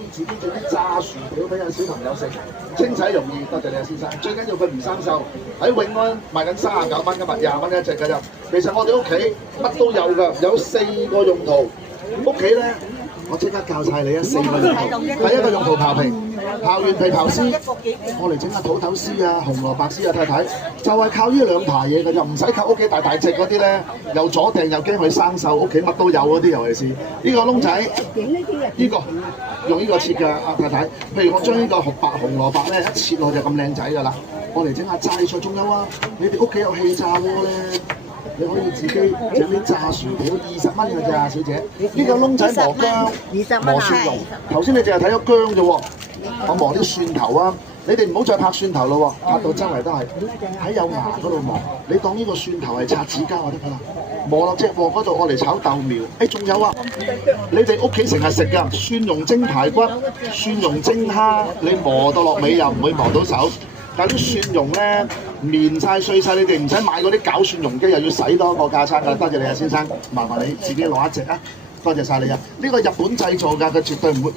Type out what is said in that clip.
以自己做啲炸薯條俾個小朋友食，清洗容易。多謝你啊，先生。最緊要佢唔生鏽。喺永安賣緊39蚊，今日20蚊一隻㗎咋。其實我哋屋企乜都有㗎，有4個用途。屋企咧，我即刻教晒你啊，4個用途。第一個用途刨皮，刨完皮刨絲，我嚟整下土豆絲啊、紅蘿蔔絲啊，太太就係靠呢兩排嘢㗎，就唔使靠屋企大隻嗰啲咧，又阻掟又驚佢生鏽，屋企乜都有嗰啲，尤其是呢個窿仔，呢個用呢個切㗎，啊太太。譬如我將呢個紅蘿蔔咧一切落就咁靚仔㗎啦，我嚟整下齋菜，仲有啊，你哋屋企有氣炸鍋咧。你可以自己整啲炸薯條，20蚊㗎咋，小姐。呢個窿仔磨薑、磨蒜蓉。頭先你淨係睇咗薑啫喎，我磨啲蒜頭啊。你哋唔好再拍蒜頭咯喎，拍到周圍都係。喺有牙嗰度磨，你當呢個蒜頭係擦紙膠就得㗎啦。磨落隻鑊嗰度，我嚟炒豆苗。仲有啊，你哋屋企成日食㗎，蒜蓉蒸排骨、蒜蓉蒸蝦，你磨到落尾又唔會磨到手。但啲蒜蓉咧綿晒碎晒，你哋唔使買嗰啲攪蒜蓉機，又要洗多個架撐㗎。多謝你啊，先生，麻煩你自己攞一隻啊，多謝晒你啊！呢個日本製造㗎，佢絕對唔會喐。